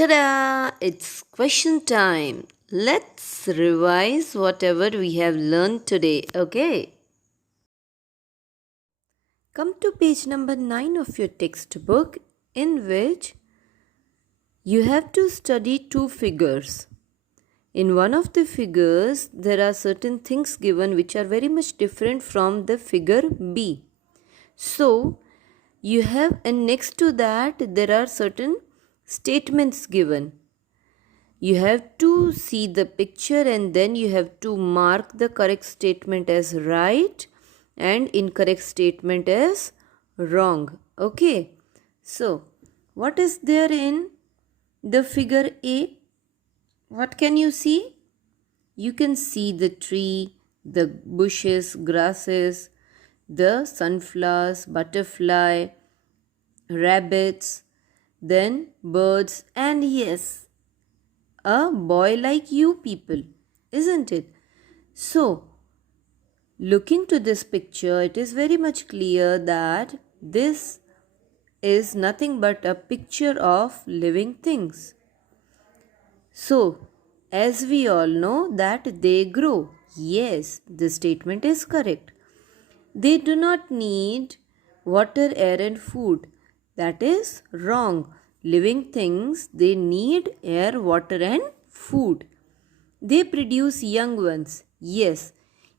Ta-da! It's question time. Let's revise whatever we have learned today, okay? Come to page number 9 of your textbook, in which you have to study two figures. In one of the figures, there are certain things given which are very much different from the figure B. So, you have, and next to that, there are certain statements given. You have to see the picture and then you have to mark the correct statement as right and incorrect statement as wrong. Okay. So, what is there in the figure A? What can you see? You can see the tree, the bushes, grasses, the sunflowers, butterfly, rabbits, then birds, and yes, a boy like you people, isn't it? So, looking to this picture, it is very much clear that this is nothing but a picture of living things. So, as we all know that they grow. Yes, the statement is correct. They do not need water, air and food. That is wrong. Living things, they need air, water and food. They produce young ones. Yes,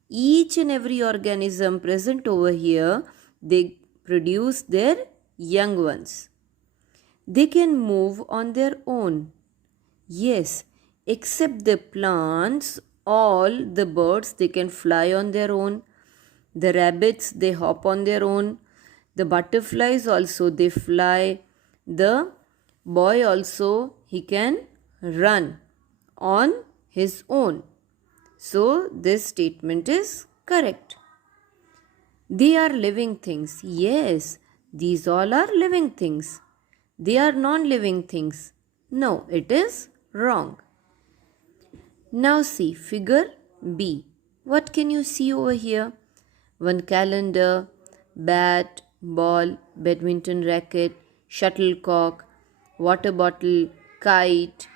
each and every organism present over here, they produce their young ones. They can move on their own. Yes, except the plants, all the birds, they can fly on their own. The rabbits, they hop on their own. The butterflies also, they fly. The boy also, he can run on his own. So, this statement is correct. They are living things. Yes, these all are living things. They are non-living things. No, it is wrong. Now see figure B. What can you see over here? One calendar, bat, ball, badminton racket, shuttlecock, water bottle, kite,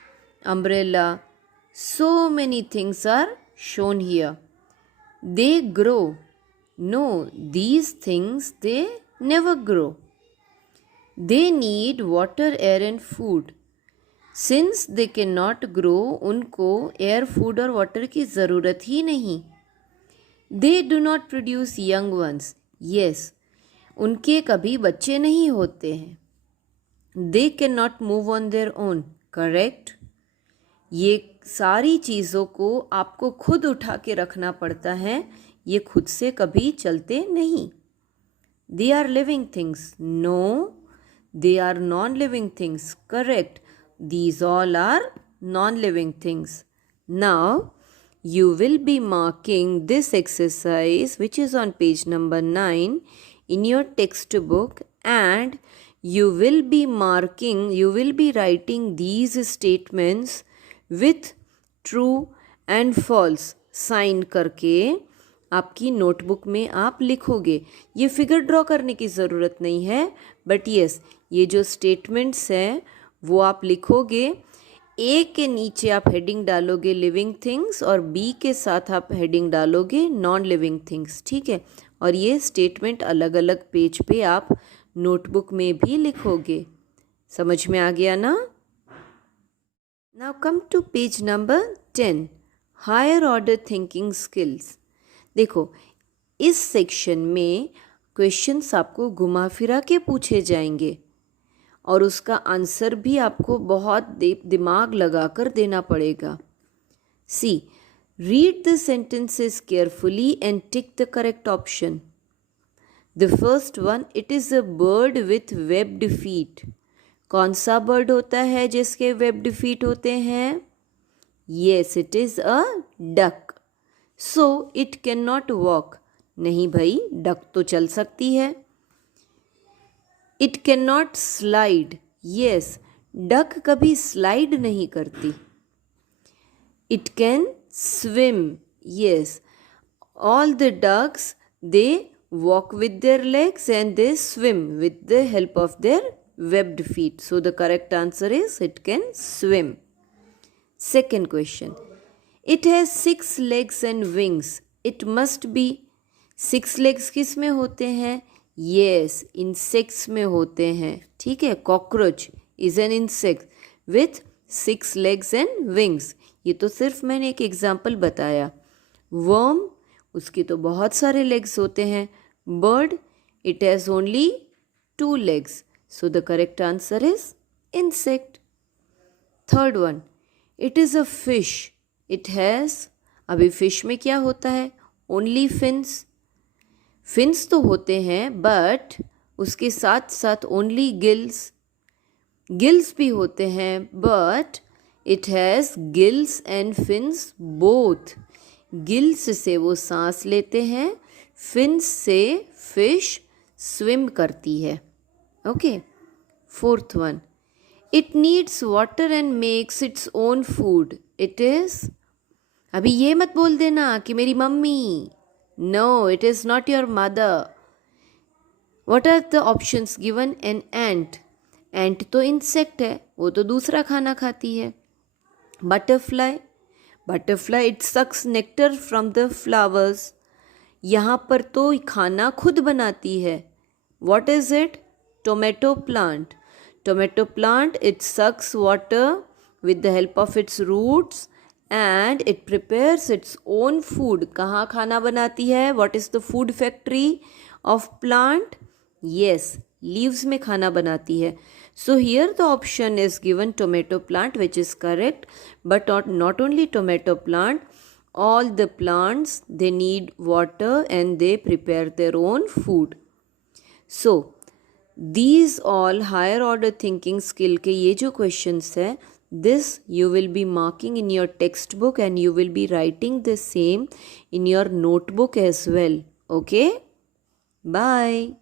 umbrella. So many things are shown here. They grow. No, these things, they never grow. They need water, air and food. Since they can not grow, उनको air, food और water की ज़रूरत ही नहीं. They do not produce young ones. Yes, उनके कभी बच्चे नहीं होते हैं. They can not move on their own. Correct. ये सारी चीज़ों को आपको खुद उठा के रखना पड़ता है. ये खुद से कभी चलते नहीं. They are living things. No, they are non living things. Correct. These all are non-living things. Now, you will be marking this exercise which is on page number 9 in your textbook, and you will be writing these statements with true and false sign करके आपकी notebook में आप लिखोगे. ये figure draw करने की ज़रूरत नहीं है, बट यस, ये जो स्टेटमेंट्स हैं वो आप लिखोगे. ए के नीचे आप हेडिंग डालोगे लिविंग थिंग्स और बी के साथ आप हेडिंग डालोगे नॉन लिविंग थिंग्स. ठीक है. और ये स्टेटमेंट अलग अलग पेज पे आप नोटबुक में भी लिखोगे. समझ में आ गया ना? Now come to page number 10, higher order thinking skills. देखो, इस सेक्शन में क्वेश्चंस आपको घुमा फिरा के पूछे जाएंगे और उसका आंसर भी आपको बहुत दिमाग लगाकर देना पड़ेगा. See, read the sentences carefully and tick the correct option. The first one, it is a bird with webbed feet. कौन सा बर्ड होता है जिसके वेब्ड फीट होते हैं? Yes, it is a duck. So it can not walk. नहीं भाई, duck तो चल सकती है. It can not slide. Yes, duck कभी स्लाइड नहीं करती. It can swim. Yes, all the ducks they walk with their legs and they swim with the help of their webbed feet. So the correct answer is it can swim. Second question. It has 6 legs and wings. It must be 6 legs किस में होते हैं? Yes, insects में होते हैं. ठीक है, cockroach is an insect with 6 legs and wings. ये तो सिर्फ मैंने एक एग्जाम्पल बताया. Worm, उसके तो बहुत सारे legs होते हैं. Bird, it has only 2 legs. So the correct answer is insect. Third one, it is a fish. It has, अभी fish में क्या होता है? Only fins. Fins तो होते हैं but उसके साथ साथ only gills. Gills भी होते हैं but it has gills and fins both. Gills से वो सांस लेते हैं, fins से fish swim करती है. Okay. Fourth one. It needs water and makes its own food. It is. अभी ये मत बोल देना कि मेरी mummy. No, it is not your mother. What are the options given? An ant. Ant तो insect है, वो तो दूसरा खाना खाती है. Butterfly. Butterfly it sucks nectar from the flowers. यहाँ पर तो खाना खुद बनाती है. What is it? Tomato plant. Tomato plant it sucks water with the help of its roots and it prepares its own food. कहाँ खाना बनाती है? What is the food factory of plant? Yes, leaves में खाना बनाती है. So here the option is given tomato plant, which is correct. But not only tomato plant, all the plants they need water and they prepare their own food. So these all higher order thinking skill के ये जो questions है, this you will be marking in your textbook and you will be writing the same in your notebook as well. Okay? Bye.